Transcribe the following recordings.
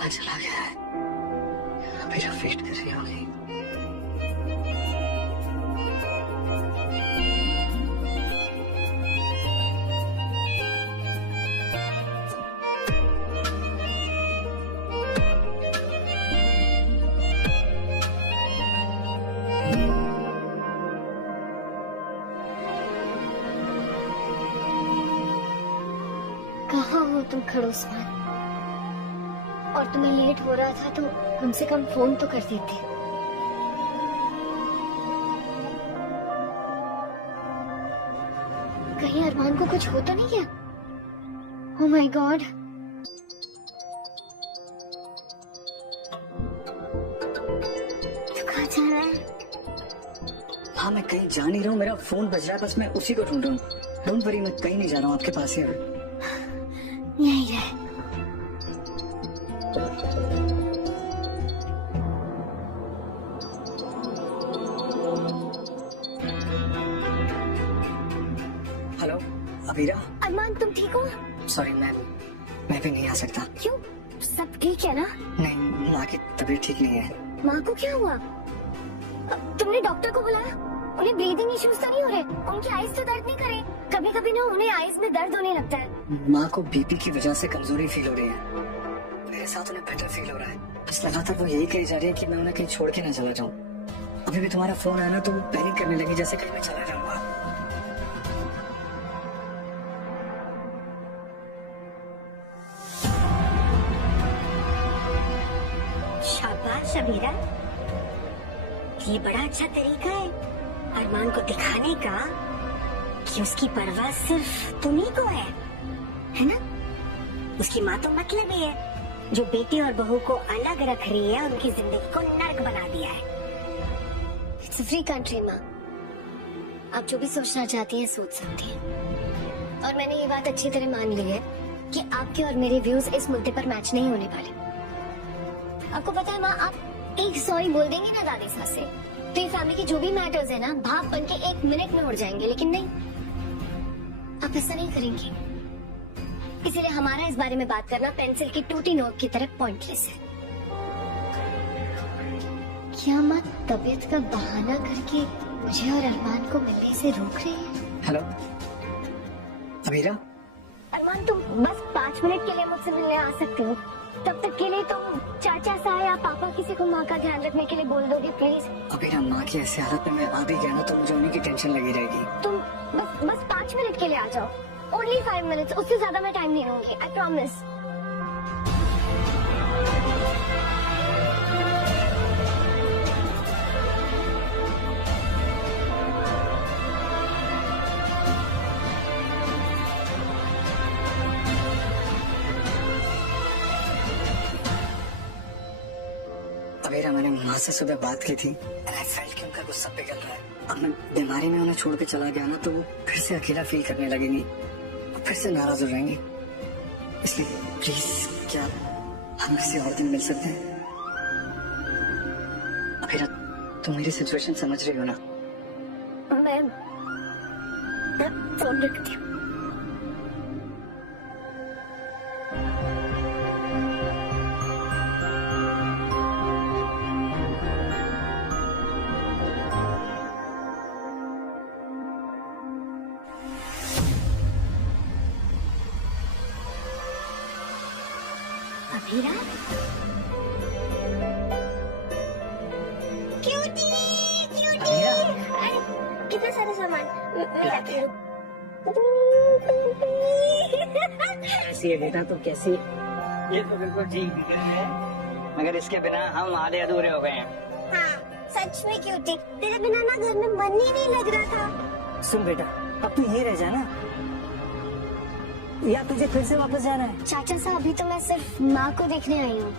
कहाँ चला गया है? मेरा वेट कर रही होगी। कहाँ हो तुम खड़ूसमान? और तुम्हें लेट हो रहा था तो कम से कम फोन तो कर देते। कहीं अरमान को कुछ हो तो नहीं गया? Oh my God. तो कहाँ जा रहा है? हाँ मैं कहीं जा नहीं रहा हूँ, मेरा फोन बज रहा है, बस मैं उसी को ढूंढ रहा हूँ। डोंट वरी, मैं कहीं नहीं जा रहा हूँ, आपके पास ही है। यही है। हेलो अबीरा। अरमान तुम ठीक हो? सॉरी मैं भी नहीं आ सकता। क्यों? सब ठीक है ना? नहीं, माँ की तबीयत ठीक नहीं है। माँ को क्या हुआ? तुमने डॉक्टर को बुलाया? उन्हें ब्रीदिंग इश्यूज तो नहीं हो रहे? उनकी आईज तो दर्द नहीं करे? कभी कभी ना उन्हें आईज में दर्द होने लगता है। माँ को बीपी की वजह से कमजोरी फील हो रही है। मेरे साथ उन्हें बेटर फील हो रहा है। बस लगातार वो यही कही जा रही है कि मैं उन्हें कहीं छोड़ के ना चला जाऊँ। अभी भी तुम्हारा फोन आया ना तो वो पैनिक करने लगी जैसे कहीं मैं चला जाऊंगा। शाबाश अबीरा, ये बड़ा अच्छा तरीका है अरमान को दिखाने का कि उसकी परवाह सिर्फ तुम्ही को है ना? उसकी माँ तो मतलबी है, जो बेटी और बहू को अलग रख रही है, उनकी जिंदगी को नर्क बना दिया है। इट्स अ फ्री कंट्री माँ, आप जो भी सोचना चाहती हैं सोच सकती हैं। और मैंने ये बात अच्छी तरह मान ली है कि आपके और मेरे व्यूज इस मुद्दे पर मैच नहीं होने वाले। आपको पता है माँ, आप एक सॉरी बोल देंगे ना दादी सास से तो ये फैमिली की जो भी मैटर्स है ना भाप बन के 1 मिनट में उड़ जाएंगे। लेकिन नहीं, आप ऐसा नहीं करेंगे, इसीलिए हमारा इस बारे में बात करना पेंसिल की टूटी नोक की तरह पॉइंटलेस है। क्या माँ तबीयत का बहाना करके मुझे और अरमान को मिलने से रोक रही है? हेलो अबीरा। अरमान तुम बस 5 मिनट के लिए मुझसे मिलने आ सकते हो? तब तक के लिए तुम चाचा सा या पापा किसी को माँ का ध्यान रखने के लिए बोल दोगे प्लीज? अबीरा माँ की ऐसी हालत में मैं आ भी गया ना तो मुझे उन्हीं की टेंशन लगी रहेगी। तुम बस 5 मिनट के लिए आ जाओ। ओनली 5 मिनट्स, उससे ज्यादा मैं टाइम नहीं लूंगी, आई प्रॉमिस। अबीरा मैंने माँ से सुबह बात की थी and I felt कि उनका गुस्सा पिघल रहा है। अब मैं बीमारी में उन्हें छोड़ के चला गया ना तो वो फिर से अकेला फील करने लगेंगी, फिर से नाराज हो जाएंगी। इसलिए प्लीज क्या हम किसी और दिन मिल सकते हैं? अबीरा तुम मेरी सिचुएशन समझ रही हो ना? मैं फोन रखती हूँ। अबीरा, क्यूटी क्यूटी, अरे कितना सारा सामान मैं लाती हूँ। कैसी है बेटा तो कैसी? ये तो बिल्कुल ठीक दिख रही है, मगर इसके बिना हम आधे अधूरे हो गए हैं। हाँ सच में क्यूटी, तेरे बिना ना घर में मन ही नहीं लग रहा था। सुन बेटा, अब तू यहीं रह जाना या तुझे फिर से वापस जाना है? चाचा साहब अभी तो मैं सिर्फ माँ को देखने आई हूँ।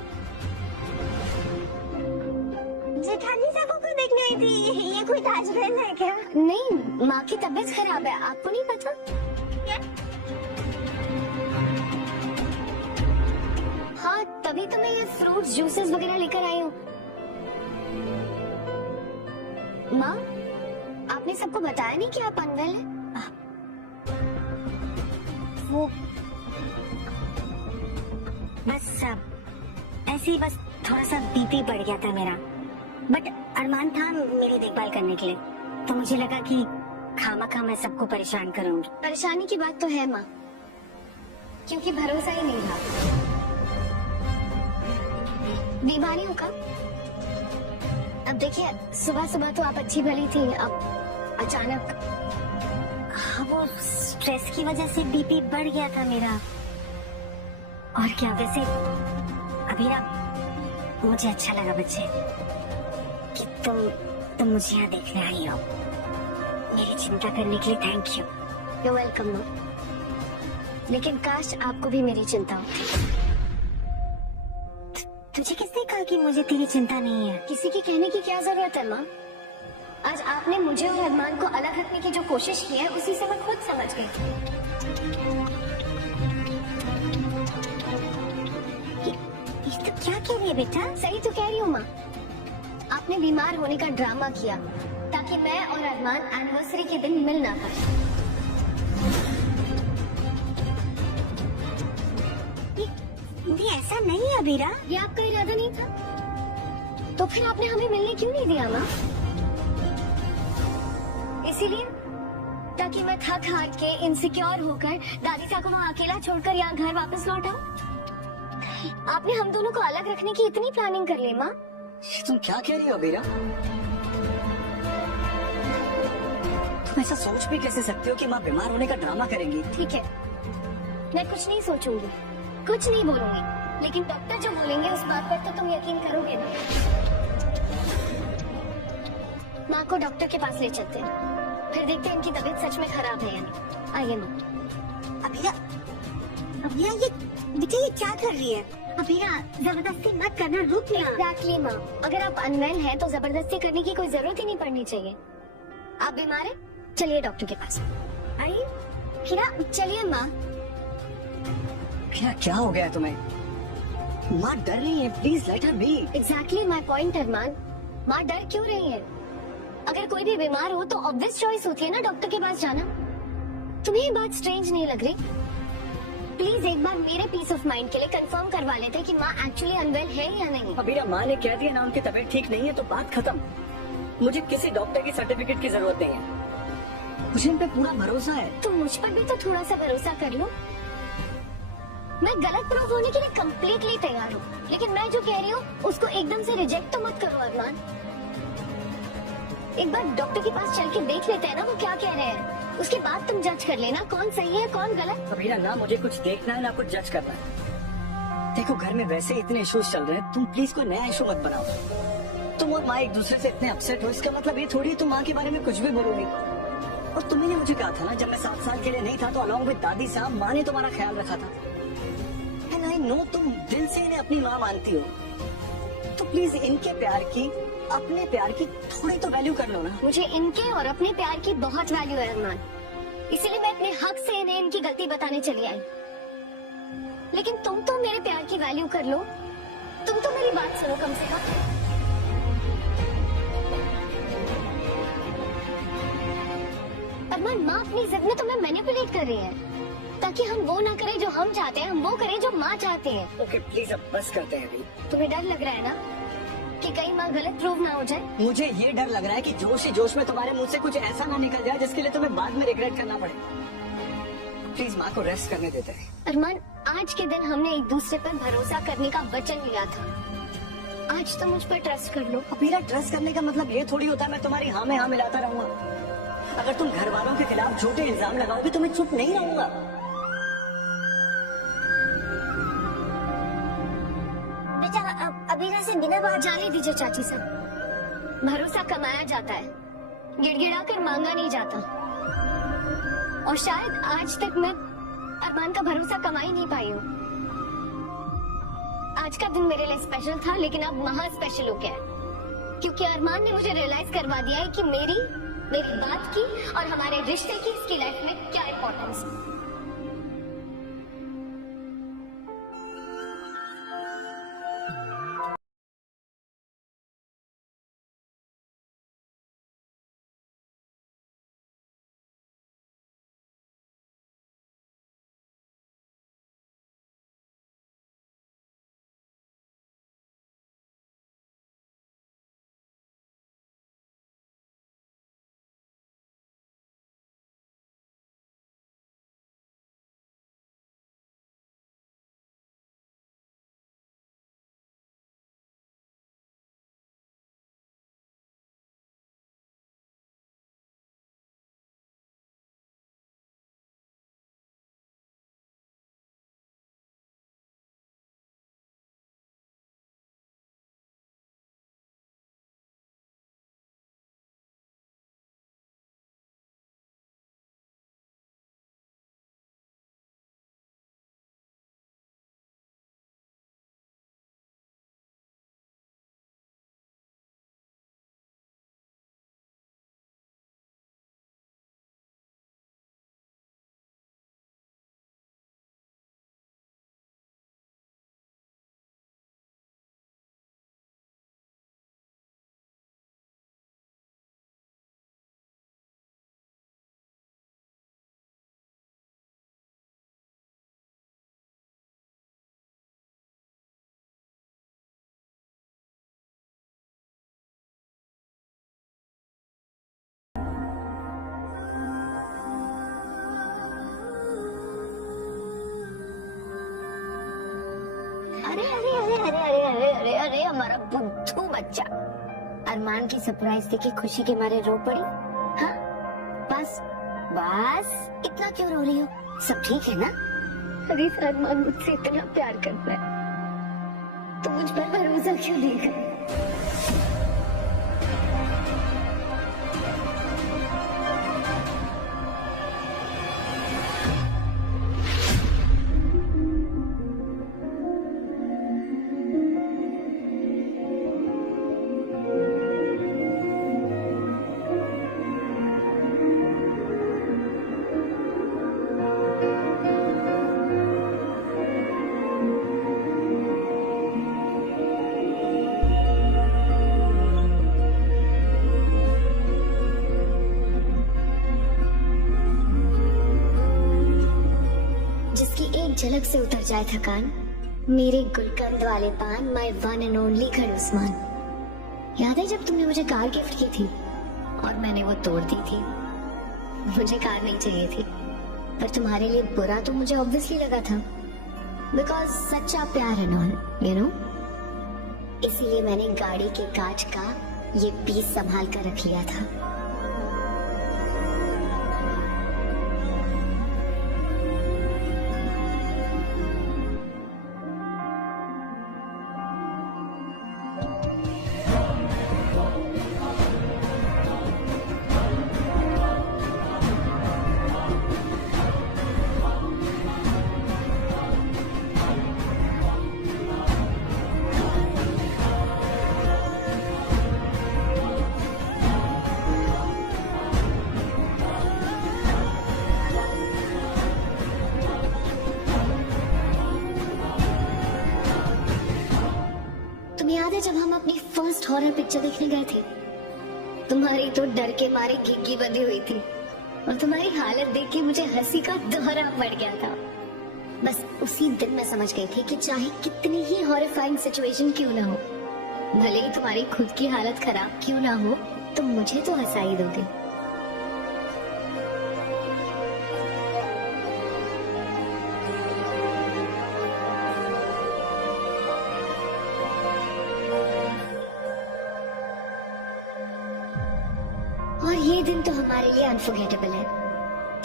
जेठानी साहब को देखने आई थी। ये कोई ताजमहल है क्या? नहीं, माँ की तबीयत खराब है, आपको नहीं पता क्या? हाँ तभी तो मैं ये फ्रूट्स जूसेस वगैरह लेकर आई हूँ। माँ आपने सबको बताया नहीं कि आप अनवेल हैं? वो बस सब ऐसे ही बस थोड़ा सा बीपी बढ़ गया था मेरा, बट अरमान था मेरी देखभाल करने के लिए, तो मुझे लगा कि खामखा मैं सबको परेशान करूंगी। परेशानी की बात तो है माँ, क्योंकि भरोसा ही नहीं था। बीमारी होगा। अब देखिए, सुबह सुबह तो आप अच्छी भली थी, अब अचानक। हाँ, वो स्ट्रेस की वजह से बीपी बढ़ गया था मेरा। और क्या, वैसे अभी ना मुझे अच्छा लगा बच्चे कि तुम मुझे यहाँ देखने आई हो। मेरी चिंता करने के लिए थैंक यू। यू वेलकम माँ। लेकिन काश आपको भी मेरी चिंता होती। तुझे किसने कहा कि मुझे तेरी चिंता नहीं है? किसी की कहने की क्या जरूरत है माँ? आज आपने मुझे और अरमान को अलग रखने की जो कोशिश की है, उसी से मैं खुद समझ गई। ये तो क्या कह रही है बेटा? सही तो कह रही हूँ माँ। आपने बीमार होने का ड्रामा किया ताकि मैं और अरमान एनिवर्सरी के दिन मिल ना पाए। ये ऐसा नहीं है अबीरा। ये आपका इरादा नहीं था, तो फिर आपने हमें मिलने क्यों नहीं दिया माँ? इसीलिए ताकि मैं थक हार के इनसिक्योर होकर दादी साहब को वहाँ अकेला छोड़कर यहाँ घर वापस लौट आऊं। आपने हम दोनों को अलग रखने की इतनी प्लानिंग कर ली माँ। तुम क्या कह रही हो अबीरा? तुम ऐसा सोच भी कैसे सकते हो कि माँ बीमार होने का ड्रामा करेंगी? ठीक है, मैं कुछ नहीं सोचूंगी, कुछ नहीं बोलूंगी, लेकिन डॉक्टर जो बोलेंगे उस बात पर तो तुम यकीन करोगे ना। माँ को डॉक्टर के पास ले चलते हैं, फिर देखते हैं इनकी तबीयत सच में खराब है या नहीं। आइए माँ। अबीरा, अबीरा ये बेटा ये क्या कर रही है? अबीरा जबरदस्ती मत करना, रुक ना। एग्जैक्टली माँ, अगर आप अनवेल हैं तो जबरदस्ती करने की कोई जरूरत ही नहीं पड़नी चाहिए। आप बीमार हैं, चलिए डॉक्टर के पास। आइए हीरा, चलिए माँ। क्या हो गया तुम्हें? माँ डर रही है, please let her be. Exactly my point Arman. माँ डर क्यों रही है? अगर कोई भी बीमार हो तो ऑब्वियस चॉइस होती है ना डॉक्टर के पास जाना। तुम्हें ये बात स्ट्रेंज नहीं लग रही? प्लीज एक बार मेरे पीस ऑफ माइंड के लिए कंफर्म करवा लेते कि माँ एक्चुअली अनवेल है या नहीं। अबीरा, माँ ने कह दिया ना उनकी तबीयत ठीक नहीं है तो बात खत्म। मुझे किसी डॉक्टर की सर्टिफिकेट की जरूरत नहीं है, मुझे इन पे पूरा भरोसा है। तुम मुझ पर भी तो थोड़ा सा भरोसा कर लो। मैं गलत प्रूव होने के लिए कम्प्लीटली तैयार हूँ, लेकिन मैं जो कह रही हूँ उसको एकदम से रिजेक्ट तो मत करो अरमान। एक बार डॉक्टर के पास चल के देख लेते हैं ना वो क्या कह रहे हैं, उसके बाद तुम जज कर लेना कौन सही है कौन गलत। अबीरा, ना मुझे कुछ देखना है ना कुछ जज करना है। देखो घर में वैसे इतने इश्यूज चल रहे हैं, तुम प्लीज कोई नया इशू मत बनाओ। तुम और माँ एक दूसरे से इतने अपसेट हो, इसका मतलब ये थोड़ी तुम माँ के बारे में कुछ भी बोलोगी। और तुम्ही ने मुझे कहा था ना, जब मैं 7 साल के लिए नहीं था तो अलॉन्ग विद दादी साहब माँ ने तुम्हारा ख्याल रखा था। एंड आई नो तुम दिल से इन्हें अपनी माँ मानती हो, तो प्लीज इनके प्यार की, अपने प्यार की थोड़ी तो वैल्यू कर लो ना। मुझे इनके और अपने प्यार की बहुत वैल्यू है अरमान, इसीलिए मैं अपने हक से इन्हें इनकी गलती बताने चली आई। लेकिन तुम तो मेरे प्यार की वैल्यू कर लो, तुम तो मेरी बात सुनो कम से कम। अरमान, माँ अपनी जिद में तुम्हें मैनिपुलेट कर रही है ताकि हम वो ना करें जो हम चाहते हैं, हम वो करें जो माँ चाहते हैं। ओके प्लीज अब बस करते हैं अभी। तुम्हें डर लग रहा है ना कि कहीं माँ गलत प्रूव ना हो जाए? मुझे ये डर लग रहा है कि जोश ही जोश में तुम्हारे मुंह से कुछ ऐसा ना निकल जाए जिसके लिए तुम्हें बाद में रिग्रेट करना पड़े। प्लीज माँ को रेस्ट करने देते हैं। अरमान, आज के दिन हमने एक दूसरे पर भरोसा करने का वचन लिया था, आज तो मुझ पर ट्रस्ट कर लो। मेरा ट्रस्ट करने का मतलब ये थोड़ी होता है मैं तुम्हारी हाँ में हाँ मिलाता रहूंगा। अगर तुम घर वालों के खिलाफ झूठे इल्जाम लगाओगे तो मैं चुप नहीं रहूंगा। बेटा, अबीरा से बिना बात जाने दीजिए चाची साहब। भरोसा कमाया जाता है, गिड़गिड़ा कर मांगा नहीं जाता। और शायद आज तक मैं अरमान का भरोसा कमा ही नहीं पाई हूँ। आज का दिन मेरे लिए स्पेशल था, लेकिन अब महा स्पेशल हो गया है, क्योंकि अरमान ने मुझे रियलाइज करवा दिया है कि मेरी बात की और हमारे रिश्ते की इसकी लाइफ में क्या इंपॉर्टेंस है। अरे अरे अरे अरे अरे अरे अरे अरे हमारा बुद्धू बच्चा अरमान की सरप्राइज देखे खुशी के मारे रो पड़ी। हाँ बस बस इतना क्यों रो रही हो? सब ठीक है ना? अरे अरमान मुझसे इतना प्यार करता है तो मुझ पर भरोसा क्यों नहीं कर? झलक से उतर जाए थकान, मेरे गुलकंद वाले पान, माय वन एंड ओनली खड़ूसमान। याद है जब तुमने मुझे कार गिफ्ट की थी और मैंने वो तोड़ दी थी? मुझे कार नहीं चाहिए थी पर तुम्हारे लिए बुरा तो मुझे ऑब्वियसली लगा था, बिकॉज सच्चा प्यार एंड ऑल यू नो। इसीलिए मैंने गाड़ी के कांच का ये पीस संभाल कर रख लिया था। याद है जब हम अपनी फर्स्ट हॉरर पिक्चर देखने गए थे? तुम्हारी तो डर के मारे घिग्गी बंधी हुई थी और तुम्हारी हालत देख के मुझे हंसी का दोहरा पड़ गया था। बस उसी दिन मैं समझ गई थी कि चाहे कितनी ही हॉरिफाइंग सिचुएशन क्यों ना हो, भले ही तुम्हारी खुद की हालत खराब क्यों ना हो, तुम मुझे तो हंसा ही दोगे। और ये दिन तो हमारे लिए अनफॉरगेटेबल है।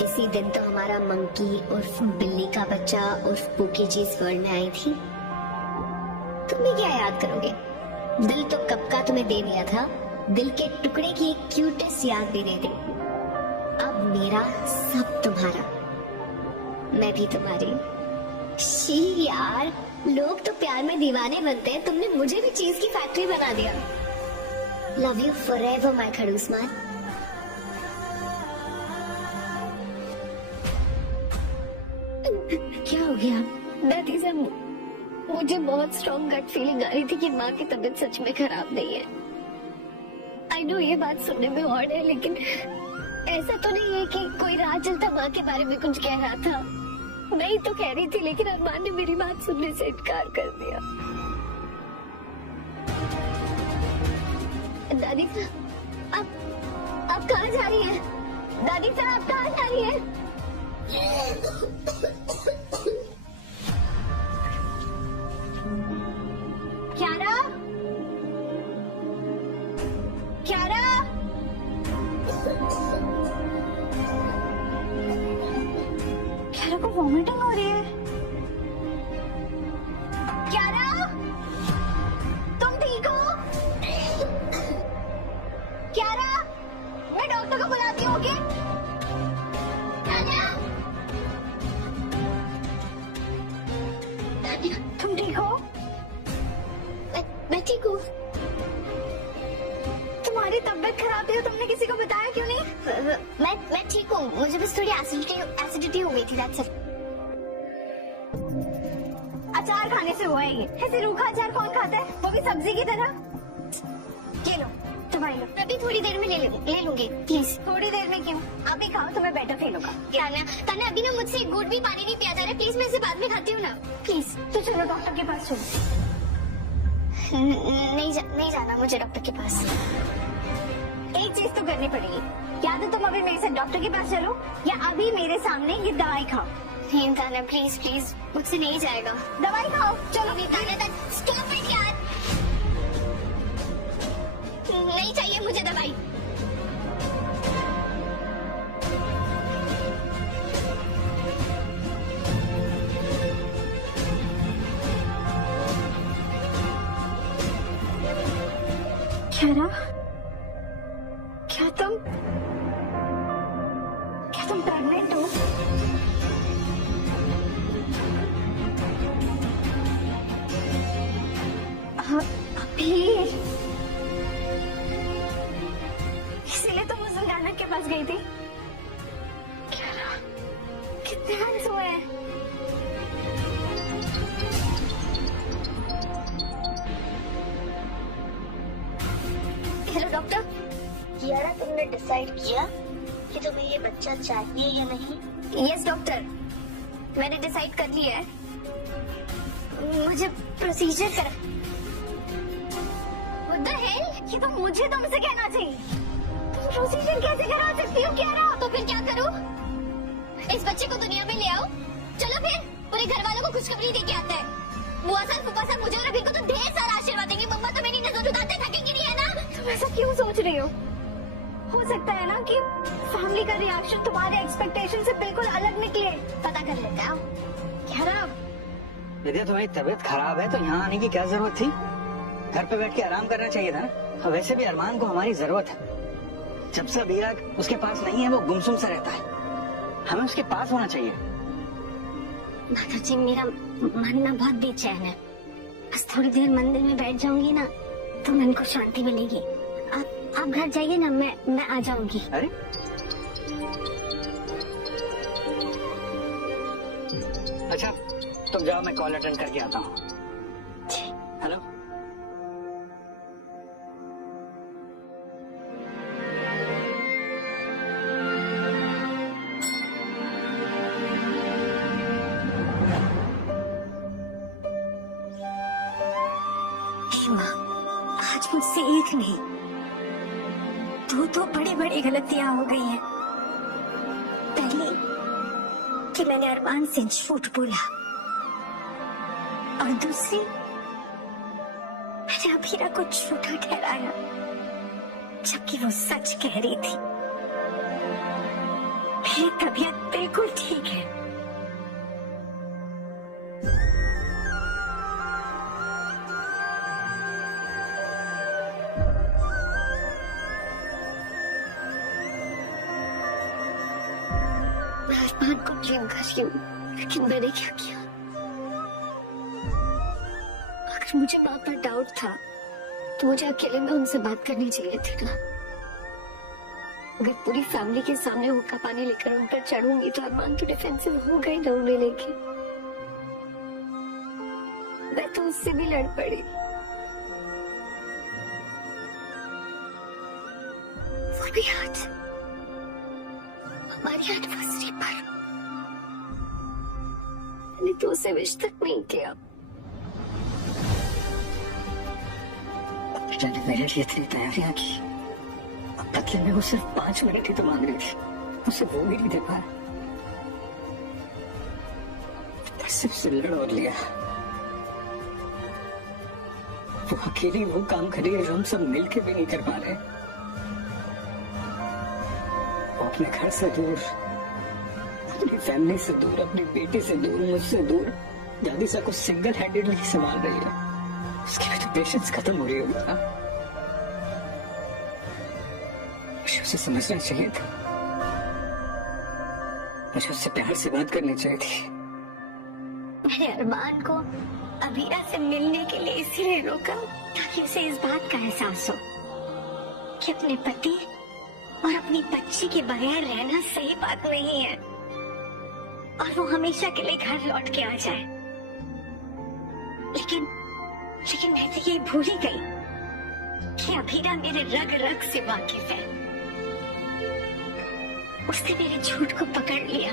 इसी दिन तो हमारा मंकी उर्फ बिल्ली का बच्चा उर्फ पुकी जी इस वर्ल्ड में आई थी। तुम भी क्या याद करोगे? दिल तो कब का तुम्हें दे दिया था, दिल के टुकड़े की एक क्यूटेस्ट याद भी दे दी। अब मेरा सब तुम्हारा, मैं भी तुम्हारी। शी यार, लोग तो प्यार में दीवाने बनते हैं, तुमने मुझे भी चीज की फैक्ट्री बना दिया। लव यू फॉरएवर माय खड़ूसमान। क्या हो गया? दादी साहब, मुझे बहुत स्ट्रॉन्ग गट फीलिंग आ रही थी कि माँ की तबीयत सच में खराब नहीं है। आई नो ये बात सुनने में ऑड है, लेकिन ऐसा तो नहीं है कि कोई राह चलता माँ के बारे में कुछ कह रहा था। मैं ही तो कह रही थी, लेकिन अरमान ने मेरी बात सुनने से इनकार कर दिया। दादी साहब, आप कहाँ जा रही हैं? दादी साहब, आप कहाँ जा रही हैं? क्यारा, क्यारा, क्यारा को वॉमिटिंग हो रही है। क्यारा, तुम ठीक हो? क्यारा, मैं डॉक्टर को बुलाती हूँ। ओके? तुम ठीक हो? मैं ठीक हूँ। तुम्हारी तबीयत खराब है, तुमने किसी को बताया क्यों नहीं? मैं ठीक हूँ, मुझे बस थोड़ी एसिडिटी हो गई थी, that's it। अचार खाने से हुआ है ये। ऐसे रूखा अचार कौन खाता है, वो भी सब्जी की तरह। ये लो, दवाई लो। अभी थोड़ी देर में ले लूंगी, प्लीज। थोड़ी देर में क्यों? अभी खाओ, तुम्हें बेटर फील होगा। तान्या, अभी ना मुझसे एक घूंट भी पानी नहीं पिया जा रहा है, प्लीज। मैं इसे बाद में खाती हूँ ना, प्लीज। तो चलो डॉक्टर के पास चलो। नहीं जाना मुझे डॉक्टर के पास। एक चीज तो करनी पड़ेगी, या तो तुम अभी मेरे साथ डॉक्टर के पास चलो, या अभी मेरे सामने ये दवाई खाओ। नहीं ताना, प्लीज प्लीज, मुझसे नहीं जाएगा। दवाई खाओ, चलो। नहीं ताना, स्टॉप इट यार, नहीं चाहिए मुझे दवाई। क्या तुम प्रेग्नेंट हो? इसीलिए तुम उस दिन डॉक्टर के पास गई थी? कितने हंस हुए हैं? Hello doctor. कियारा, तुमने डिसाइड किया कि तुम्हें ये बच्चा चाहिए या नहीं? यस डॉक्टर, मैंने डिसाइड कर लिया है। मुझे प्रोसीजर कर। What the hell? ये तो मुझे तुमसे कहना चाहिए। तुम प्रोसीजर कैसे करा सकती हो कियारा? तो फिर क्या करूं? इस बच्चे को दुनिया में ले आओ। चलो फिर पूरे घर वालों को खुशखबरी दे के आता है। बुआ साहब, फूफा साहब, मुझे और अभी को तो ढेर सारा आशीर्वाद देंगे। मम्मा तो मेरी नजर उतारते थकेंगी नहीं, है ना? तुम ऐसा क्यों सोच रही हो सकता है ना कि फैमिली का रिएक्शन तुम्हारे एक्सपेक्टेशन से बिल्कुल अलग निकले। पता कर लेते हो कियारा। यदि तुम्हारी तबीयत खराब है तो यहाँ आने की क्या जरूरत थी? घर पे बैठ के आराम करना चाहिए था ना। वैसे भी अरमान को हमारी जरूरत है। जब से अबीरा उसके पास नहीं है वो गुमसुम सा रहता है। हमें उसके पास होना चाहिए। माताजी, मेरा मन ना बहुत बेचैन है। बस थोड़ी देर मंदिर में बैठ जाऊंगी ना तो मन को शांति मिलेगी। आप घर जाइए ना, मैं आ जाऊंगी। अरे अच्छा, तुम जाओ, मैं कॉल अटेंड करके आता हूँ। हेलो। माँ, आज मुझसे एक नहीं दो बड़ी बड़ी गलतियां हो गई हैं। पहली कि मैंने अरमान से झूठ बोला, और दूसरी मैंने अभीरा को झूठा ठहराया जबकि वो सच कह रही थी। मेरी तबीयत बिल्कुल ठीक है। मैं अरमान को प्रेम कर रही हूँ, लेकिन मैंने क्या किया? अगर मुझे माँ पर डाउट था तो मुझे अकेले में उनसे बात करनी चाहिए थी ना। अगर पूरी फैमिली के सामने हुक्का पानी लेकर उन पर चढ़ूंगी तो अरमान तो डिफेंसिव होगा ही ना उन्हें लेके। मैं तो उससे भी लड़ पड़ी। वो भी आज हमारी एनिवर्सरी पर। मैंने तो उसे विश तक नहीं किया। मैंने मेरे लिए इतनी तैयारियां की, बदले में वो सिर्फ 5 मिनट ही तो मांग रही थी। उसे वो भी नहीं दे पाया। सिर्फ से लड़ और लिया। वो अकेली वो काम कर रही है जो हम सब मिलके भी नहीं कर पा रहे। वो अपने घर से दूर, अपनी फैमिली से दूर, अपनी बेटी से दूर, मुझसे दूर दादी सा को सिंगल हैंडेडली संभाल रही है। उसकी भी तो पेशेंस खत्म हो रही होगी ना। मुझे उसे समझना चाहिए था। मुझे उससे प्यार से बात करनी चाहिए थी। मैंने अरमान को अभीरा से मिलने के लिए इसलिए रोका ताकि उसे इस बात का एहसास हो कि अपने पति और अपनी बच्ची के बगैर रहना सही बात नहीं है, और वो हमेशा के लिए घर लौट के आ जाए। लेकिन मैं तो ये भूल ही गई कि अभीरा मेरे रग रग से वाकिफ है। उसने मेरे झूठ को पकड़ लिया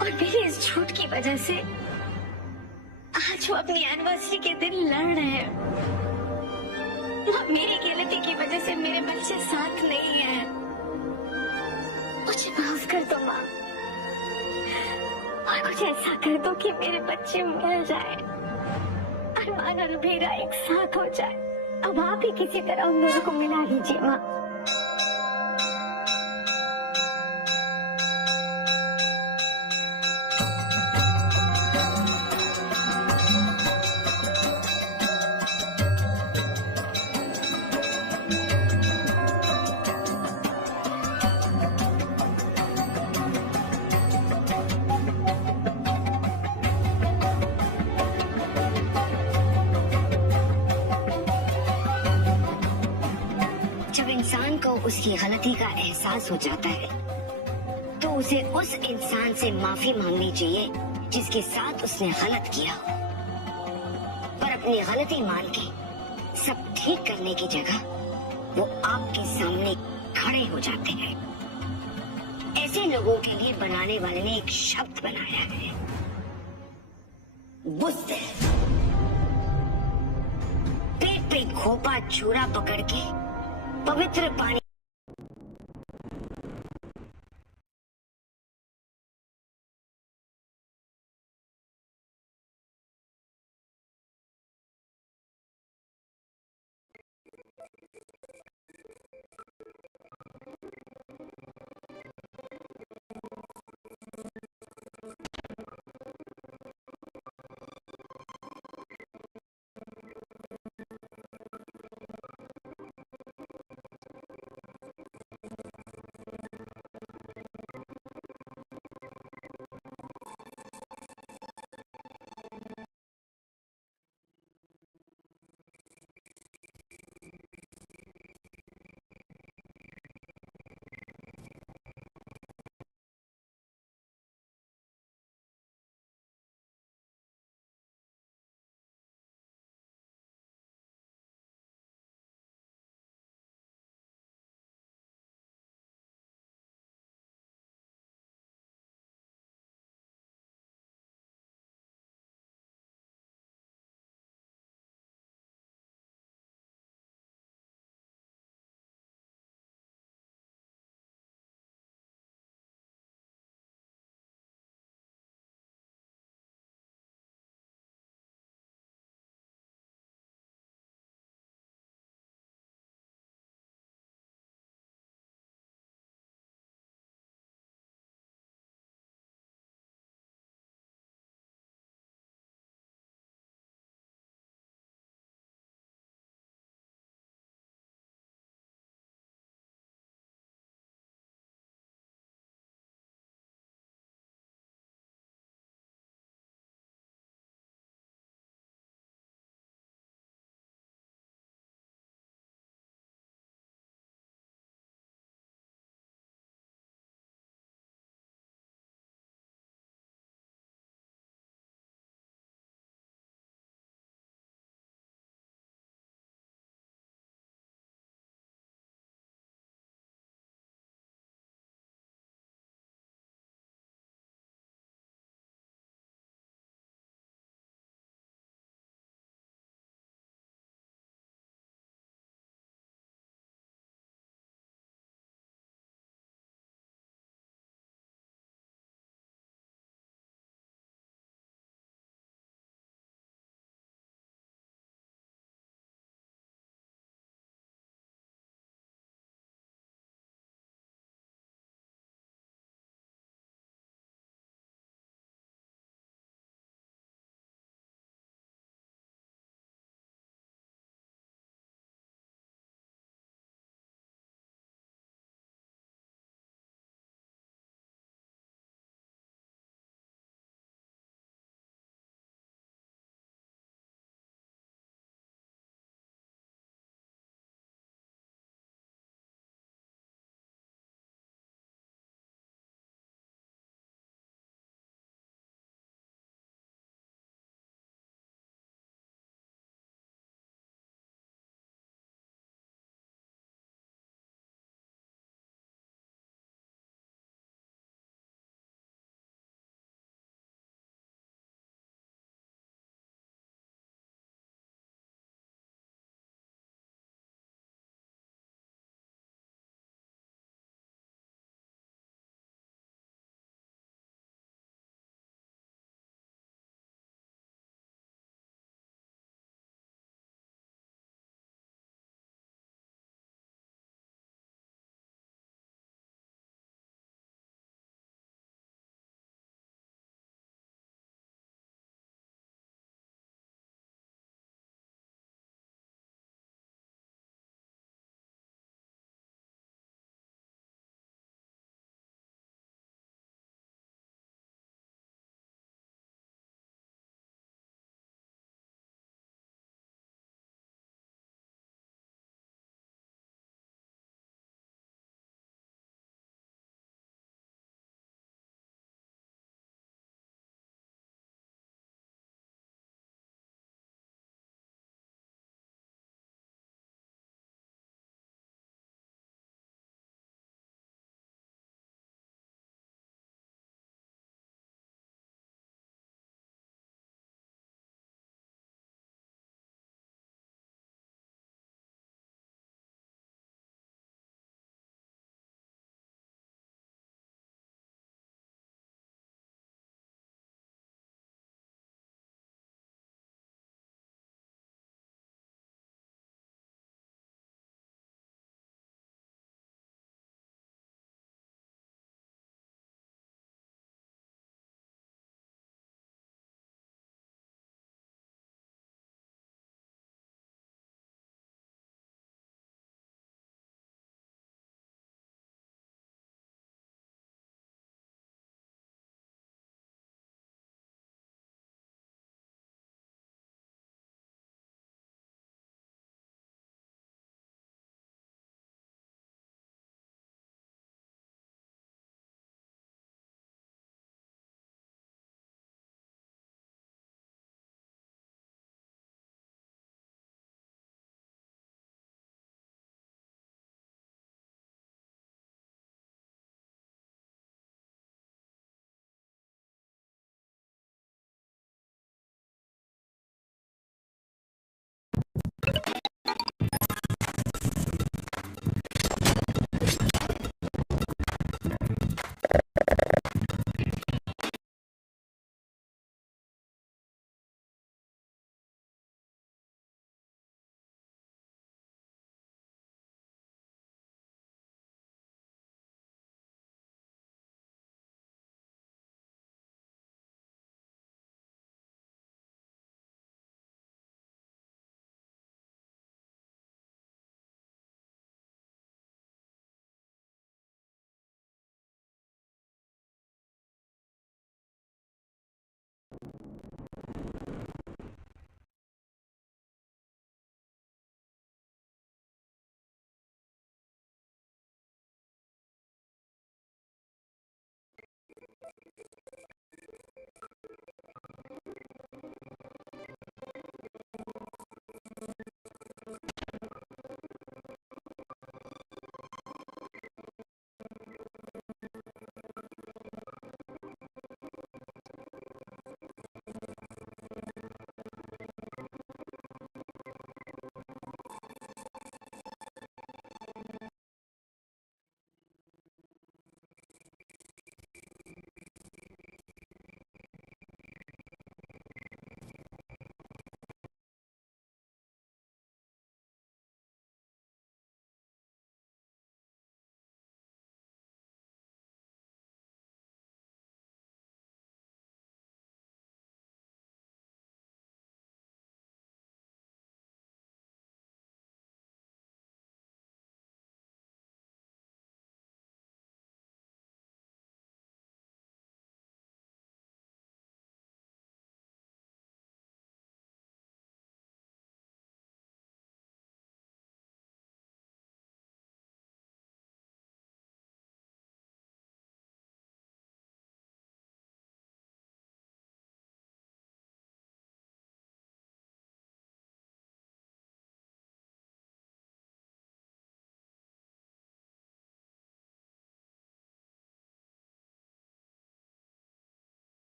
और मेरे इस झूठ की वजह से आज वो अपनी एनिवर्सरी के दिन लड़ रहे हैं। मेरी गलती की वजह से मेरे बच्चे साथ नहीं है। मुझे माफ कर दो माँ, और कुछ ऐसा कर दो कि मेरे बच्चे मिल जाए, अरमान और मेरा एक साथ हो जाए। अब आप ही किसी तरह उन दोनों को मिला लीजिए माँ। जब इंसान को उसकी गलती का एहसास हो जाता है तो उसे उस इंसान से माफी मांगनी चाहिए जिसके साथ उसने गलत किया हो। पर अपनी गलती मान के सब ठीक करने की जगह वो आपके सामने खड़े हो जाते हैं। ऐसे लोगों के लिए बनाने वाले ने एक शब्द बनाया है, बुज़दिल। पेट पे खोपा चूरा पकड़ के पवित्र पानी